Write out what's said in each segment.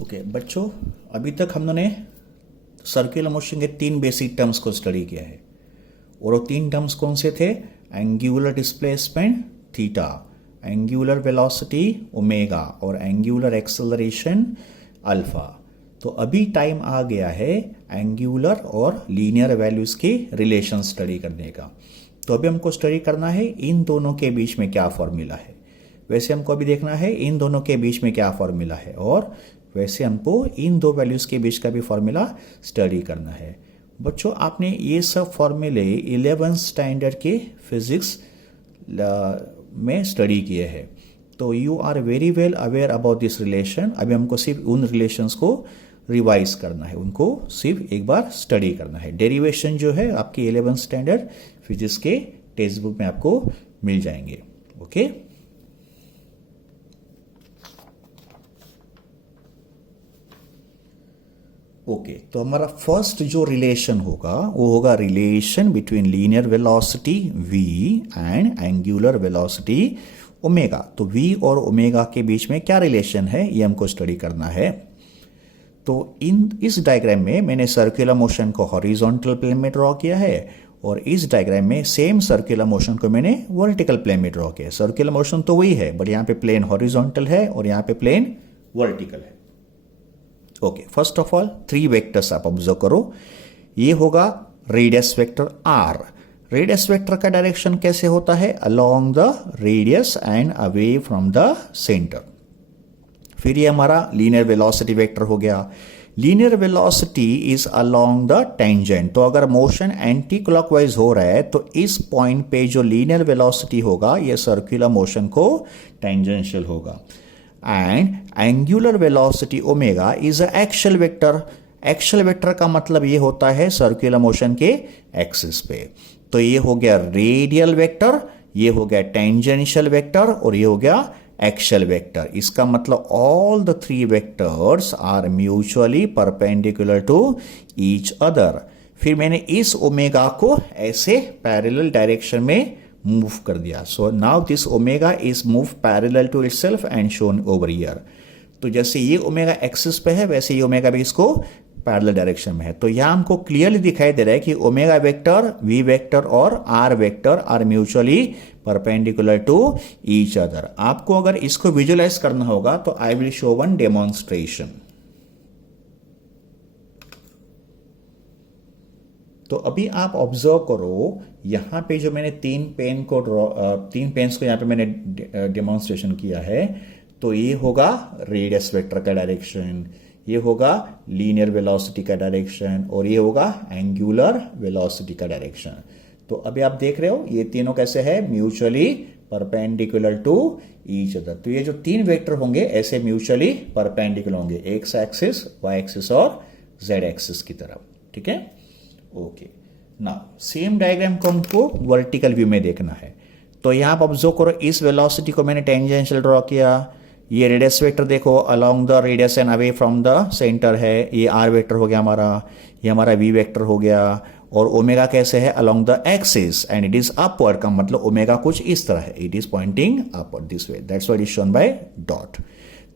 Okay बच्चों, अभी तक हम लोगों ने सर्कुलर मोशन के 3 बेसिक टर्म्स को स्टडी किया है। और वो 3 टर्म्स कौन से थे? Angular displacement theta, angular velocity omega और एंगुलर एक्सेलरेशन अल्फा। तो अभी टाइम आ गया है एंगुलर और लीनियर वैल्यूज की रिलेशन स्टडी करने का। तो अभी हमको स्टडी करना है इन दोनों के बीच में क्या फॉर्मूला है। वैसे हमको अभी देखना है इन दोनों के बीच में क्या फॉर्मूला है, और वैसे हमको इन दो वैल्यूज के बीच का भी फॉर्मूला स्टडी करना है। बच्चों, आपने ये सब फॉर्मूले 11th स्टैंडर्ड के फिजिक्स में स्टडी किए हैं, तो you are very well aware about this relation. अभी हमको सिर्फ उन रिलेशंस को रिवाइज करना है, उनको सिर्फ एक बार स्टडी करना है। डेरिवेशन जो है आपकी 11th स्टैंडर्ड फिजिक्स के टेक्स्ट बुक में आपको मिल जाएंगे। ओके ओके तो हमारा फर्स्ट जो रिलेशन होगा वो होगा relation between linear velocity v and angular velocity omega. तो v और ओमेगा के बीच में क्या रिलेशन है ये हमको स्टडी करना है। तो इस डायग्राम में मैंने सर्कुलर मोशन को हॉरिजॉन्टल प्लेन में ड्रॉ किया है, और इस डायग्राम में सेम सर्कुलर मोशन को मैंने वर्टिकल प्लेन में ड्रॉ किया है। सर्कुलर मोशन तो वही है, बट यहाँ पे प्लेन हॉरिजॉन्टल है और यहाँ पे प्लेन वर्टिकल है। Okay, first of all 3 vectors आप ऑब्जर्व करो। ये होगा radius vector r। Radius vector का डायरेक्शन कैसे होता है? Along the radius and away from the centre. फिर ये हमारा लीनियर वेलोसिटी वेक्टर हो गया। Linear velocity is along the tangent. तो अगर मोशन एंटी क्लॉकवाइज हो रहा है तो इस पॉइंट पे जो लीनियर वेलोसिटी होगा ये सर्कुलर मोशन को टेंजेंशियल होगा। And angular velocity omega is a axial vector. Axial vector का मतलब ये होता है सर्कुलर मोशन के एक्सिस पे। तो ये हो गया रेडियल वेक्टर, ये हो गया टेंजेंशियल वेक्टर और ये हो गया एक्सियल वेक्टर। इसका मतलब all the 3 vectors are mutually perpendicular to each other. फिर मैंने इस ओमेगा को ऐसे पैरेलल डायरेक्शन में मूव कर दिया। So now this omega is move parallel to itself and shown over here. तो जैसे ये ओमेगा एक्सिस पे है वैसे ये ओमेगा भी इसको पैरेलल डायरेक्शन में है। तो यहां हमको क्लियरली दिखाई दे रहा है कि ओमेगा वेक्टर, वी वेक्टर और R vector are mutually perpendicular to each other. आपको अगर इसको विजुअलाइज करना होगा तो I will show one demonstration. तो अभी आप ऑब्जर्व करो, यहां पे जो मैंने 3 पेन्स को यहां पे मैंने डेमोन्स्ट्रेशन किया है। तो ये होगा रेडियस वेक्टर का डायरेक्शन, ये होगा लीनियर वेलोसिटी का डायरेक्शन और ये होगा एंगुलर वेलोसिटी का डायरेक्शन। तो अभी आप देख रहे हो ये तीनों कैसे है? Mutually perpendicular to each other. तो ये जो 3 वेक्टर होंगे ऐसे म्यूचुअली परपेंडिकुलर होंगे, एक्स एक्सिस, वाई एक्सिस और जेड एक्सिस की तरफ। ठीक है, ओके। नाउ सेम डायग्राम को हमको वर्टिकल व्यू में देखना है। तो यहां आप ऑब्जर्व करो, इस वेलोसिटी को मैंने टेंजेंशियल ड्रॉ किया। ये रेडियस वेक्टर देखो along the radius and away from the centre है। ये आर वेक्टर हो गया हमारा, ये हमारा वी वेक्टर हो गया। और ओमेगा कैसे है? Along the axis and it is upward. का मतलब ओमेगा कुछ इस तरह है, it is pointing upward this way, that's why it is shown by dot.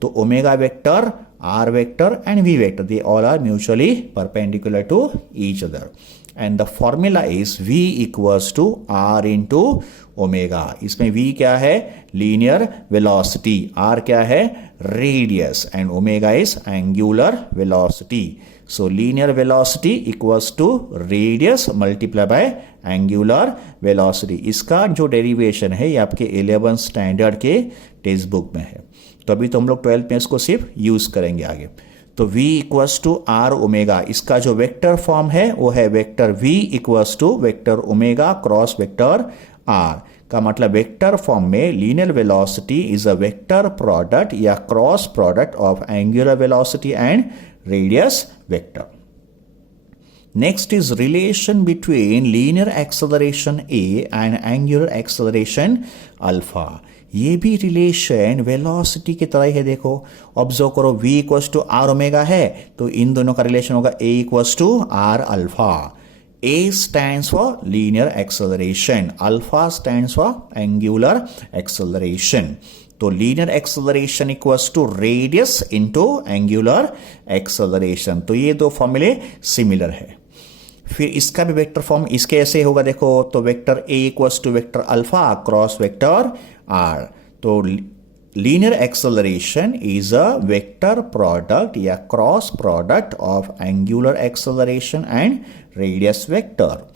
तो omega vector, R vector and V vector, they all are mutually perpendicular to each other. And the formula is v equals to r into omega. इसमें v क्या है? Linear velocity, r क्या है? Radius and omega is angular velocity. So linear velocity equals to radius multiply by angular velocity. इसका जो derivation है ये आपके 11th स्टैंडर्ड के टेक्स्ट बुक में है। तो अभी तो हम लोग 12th में इसको सिर्फ यूज करेंगे आगे। तो v equals to R omega, इसका जो वेक्टर फॉर्म है वो है vector v equals to vector omega cross vector r। का मतलब वेक्टर फॉर्म में linear velocity is a vector product या cross product of angular velocity and radius vector. Next is relation between linear acceleration a and angular acceleration alpha. ये भी relation velocity की तरह ही है। देखो ऑब्जर्व करो, v equals to R omega है तो इन दोनों का रिलेशन होगा a equals to R alpha. A stands for linear acceleration, alpha stands for angular acceleration. तो linear acceleration equals to radius into angular acceleration. तो ये दो फॉर्मूले सिमिलर है। फिर इसका भी वेक्टर फॉर्म इसके ऐसे होगा, देखो, तो vector A equals to vector alpha cross vector R. तो linear acceleration is a vector product या cross product of angular acceleration and radius vector.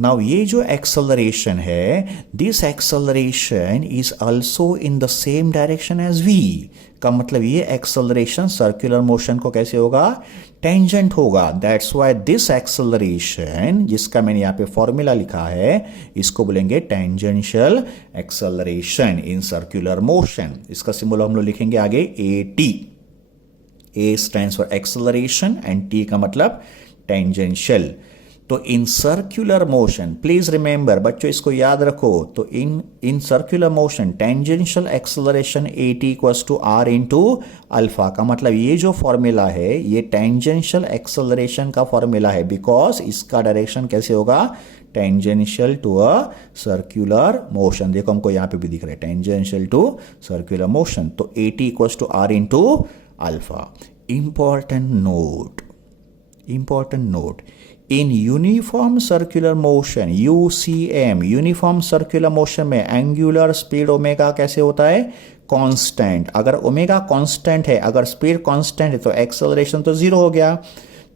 Now ये जो एक्सेलरेशन है, this acceleration is also in the same direction as v। का मतलब ये acceleration circular motion को कैसे होगा, टेंजेंट होगा। दैट्स व्हाई दिस एक्सेलरेशन, जिसका मैंने यहाँ पे फॉर्मूला लिखा है, इसको बोलेंगे tangential acceleration in circular motion. इसका सिंबल हम लोग लिखेंगे आगे A T. A stands for acceleration and T का मतलब टेंजेंशियल। तो in circular motion, please remember बच्चों इसको याद रखो, तो in circular motion tangential acceleration A T equals to R into alpha. का मतलब ये जो फॉर्मूला है ये टेंजेंशियल एक्सेलरेशन का फॉर्मूला है, बिकॉज इसका डायरेक्शन कैसे होगा, tangential to a circular motion. देखो हमको यहां पे भी दिख रहा है टेंजेंशियल टू सर्कुलर मोशन। तो A T equals to R into alpha. Important note, in uniform circular motion UCM, uniform circular motion में एंगुलर स्पीड ओमेगा कैसे होता है, कांस्टेंट। अगर ओमेगा कांस्टेंट है, अगर स्पीड कांस्टेंट है तो एक्सेलरेशन तो जीरो हो गया।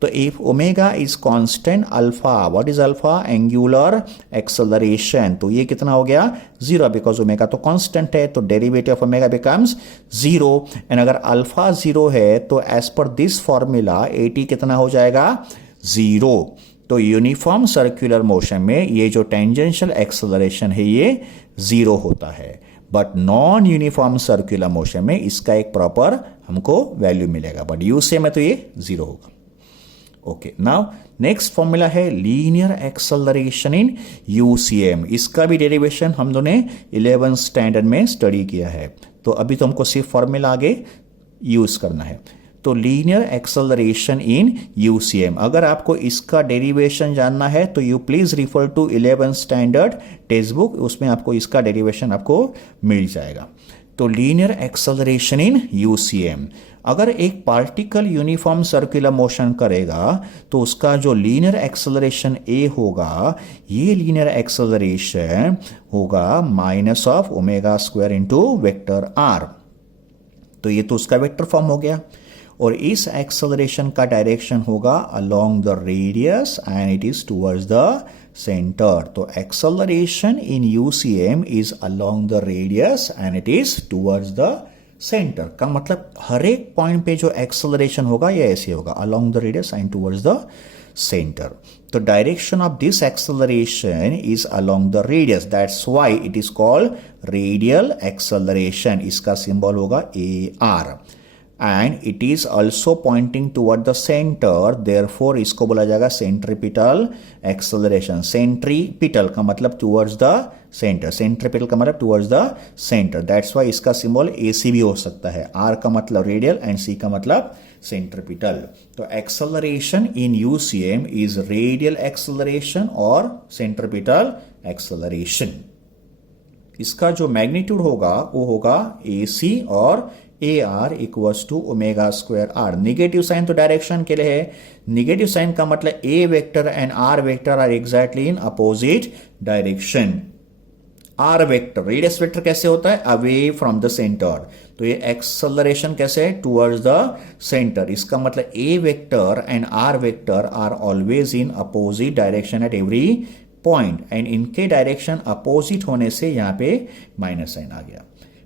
तो if omega is constant alpha, what is alpha, angular acceleration, तो ये कितना हो गया, जीरो, बिकॉज ओमेगा तो कांस्टेंट है, तो derivative of omega becomes zero. And अगर अल्फा जीरो है तो as per this formula A T कितना हो जाएगा, जीरो। तो यूनिफॉर्म सर्कुलर मोशन में ये जो टेंजेंशियल एक्सेलरेशन है ये जीरो होता है, but non uniform circular motion में इसका एक प्रॉपर हमको वैल्यू मिलेगा, बट यूसीएम में तो ये जीरो होगा। ओके, नाउ नेक्स्ट फॉर्मूला है लीनियर एक्सेलरेशन इन यूसीएम। इसका भी डेरिवेशन हम दोनों ने 11th स्टैंडर्ड में स्टडी किया है, तो अभी तो हमको सिर्फ फॉर्मूला आगे यूज करना है। तो लीनियर एक्सेलरेशन इन यूसीएम, अगर आपको इसका डेरिवेशन जानना है तो you please refer to 11th standard text book, उसमें आपको इसका डेरिवेशन आपको मिल जाएगा। तो लीनियर एक्सेलरेशन इन यूसीएम, अगर एक पार्टिकल यूनिफॉर्म सर्कुलर मोशन करेगा तो उसका जो लीनियर एक्सेलरेशन ए होगा, ये लीनियर एक्सेलरेशन होगा minus of omega square into vector R. तो ये तो उसका वेक्टर फॉर्म हो गया, और इस एक्सेलरेशन का डायरेक्शन होगा along the radius and it is towards the centre. तो acceleration in UCM is along the radius and it is towards the centre. का मतलब हर एक पॉइंट पे जो एक्सेलरेशन होगा ये ऐसे होगा, along the radius and towards the centre. तो direction of this acceleration is along the radius, that's why it is called radial acceleration. इसका सिंबल होगा A R, and it is also pointing toward the centre, therefore इसको बोला जाएगा centripetal acceleration. Centripetal का मतलब towards the centre, centripetal का मतलब towards the centre, that's why इसका सिंबल एसी भी हो सकता है। आर का मतलब रेडियल एंड सी का मतलब सेंट्रीपिटल। तो acceleration in UCM is radial acceleration और सेंट्रीपिटल एक्सेलरेशन। इसका जो मैग्नीट्यूड होगा वो होगा एसी और A R equals to omega square R. Negative sign तो डायरेक्शन के लिए है, निगेटिव साइन का मतलब A vector and R vector are exactly in opposite direction. R vector, radius vector कैसे होता है, अवे फ्रॉम द सेंटर, तो ये एक्सेलरेशन कैसे है, टुवर्ड्स द सेंटर। इसका मतलब A vector and R vector are always in opposite direction at every point, and इनके डायरेक्शन अपोजिट होने से यहां पे माइनस साइन आ गया।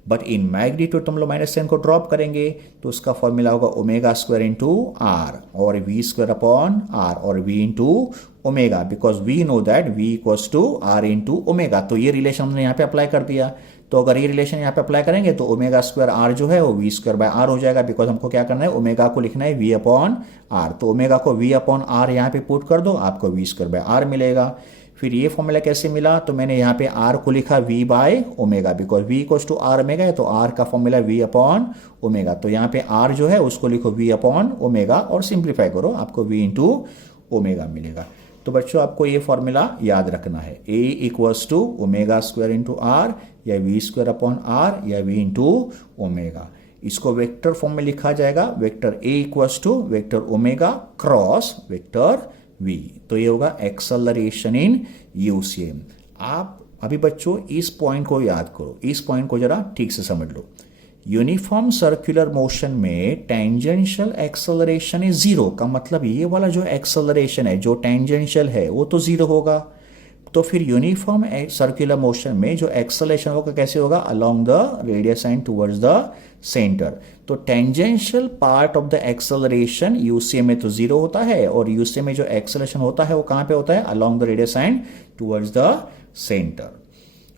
बट इन मैग्नीट्यूड तुम लोग माइनस साइन को ड्रॉप करेंगे तो उसका फॉर्मूला होगा ओमेगा स्क्वायर इंटू आर और वी स्क्वायर अपॉन आर और V into omega, because we know that V equals to R into omega. तो ये रिलेशन हमने यहाँ पे अप्लाई कर दिया, तो अगर ये रिलेशन यहाँ पे अप्लाई करेंगे तो ओमेगा स्क्वायर आर जो है वो वी स्क्वायर बाय आर हो जाएगा, बिकॉज हमको क्या करना है, ओमेगा को लिखना है वी अपॉन आर। तो ओमेगा को वी अपॉन आर यहाँ पे पुट कर दो, आपको वी स्क्वायर बाय आर मिलेगा। फिर ये फॉर्मूला कैसे मिला, तो मैंने यहाँ पे आर को लिखा V by omega, because V equals to R omega है, तो आर का फॉर्मूला वी अपॉन ओमेगा। तो यहाँ पे आर जो है उसको लिखो वी अपॉन ओमेगा और सिंप्लीफाई करो, आपको वी इंटू ओमेगा मिलेगा। तो बच्चों आपको ये फॉर्मूला याद रखना है, A equals to omega square into R, या वी स्क्वायर अपॉन आर या वी इंटू ओमेगा। इसको वेक्टर फॉर्म में लिखा जाएगा, vector A equals to vector omega cross vector V. तो ये होगा एक्सेलरेशन इन यूसीएम। आप अभी बच्चों इस पॉइंट को याद करो, इस पॉइंट को जरा ठीक से समझ लो। यूनिफॉर्म सर्कुलर मोशन में टेंजेंशियल एक्सेलरेशन इज जीरो, का मतलब ये वाला जो एक्सेलरेशन है जो टेंजेंशियल है वो तो जीरो होगा। तो फिर यूनिफॉर्म सर्कुलर मोशन में जो एक्सेलरेशन होगा कैसे होगा, along the radius and towards the centre. तो tangential part of the acceleration UCM में तो जीरो होता है, और यूसीएम में जो एक्सेलरेशन होता है वो कहां पे होता है, along the radius and towards the centre.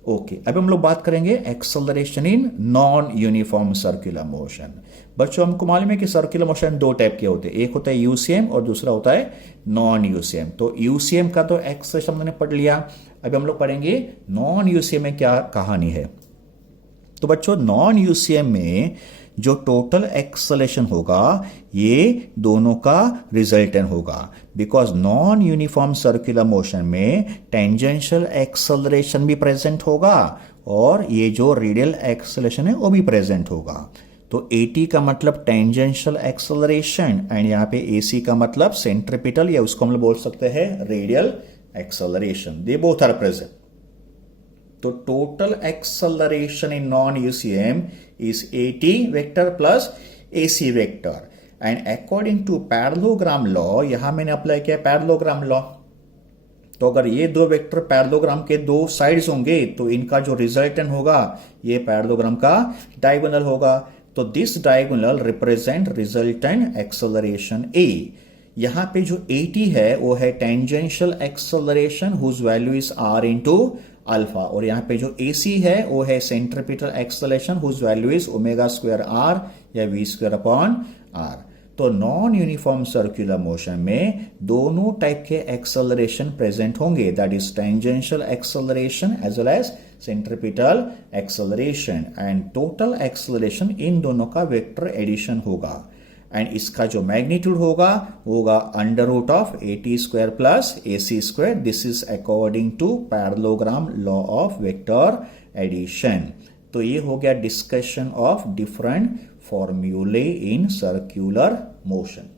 Okay, अब हम लोग बात करेंगे acceleration in non uniform circular motion. बच्चों हमको मालूम है कि सर्कुलर मोशन दो टाइप के होते हैं, एक होता है यूसीएम और दूसरा होता है नॉन यूसीएम। तो यूसीएम का तो एक्सेलरेशन हमने पढ़ लिया, अब हम लोग पढ़ेंगे नॉन यूसीएम में क्या कहानी है। तो बच्चों नॉन यूसीएम में जो टोटल एक्सेलरेशन होगा ये दोनों का रिजल्टेंट होगा, because non uniform circular motion में टेंजेंशियल एक्सेलरेशन भी प्रेजेंट होगा और ये जो रेडियल एक्सेलरेशन है वो भी प्रेजेंट होगा। तो AT का मतलब टेंजेंशियल एक्सेलरेशन एंड यहाँ पे AC का मतलब सेंट्रीपिटल, या उसको हम लोग बोल सकते हैं radial acceleration, they both are present. तो total acceleration in non UCM is AT vector plus AC vector, and according to parallelogram law, यहां मैंने अप्लाई किया पैरेललोग्राम लॉ। तो अगर ये दो वेक्टर पैरेललोग्राम के दो साइड्स होंगे तो इनका जो रिजल्टेंट होगा ये पैरेललोग्राम का डायगोनल होगा। तो this diagonal represent resultant acceleration A। यहां पे जो AT है वो है tangential acceleration whose value is R into alpha, और यहां पे जो AC है वो है centripetal acceleration whose value is omega square R या V स्क्वायर अपॉन R। तो नॉन यूनिफॉर्म सर्कुलर मोशन में दोनों टाइप के एक्सेलरेशन प्रेजेंट होंगे, that is tangential acceleration as well as centripetal acceleration, and total acceleration इन दोनों का vector addition होगा, and इसका जो मैग्नीट्यूड होगा under root of AT square plus AC square. This is according to parallelogram law of vector addition. तो ये हो गया डिस्कशन ऑफ डिफरेंट फॉर्मूले इन सर्कुलर मोशन।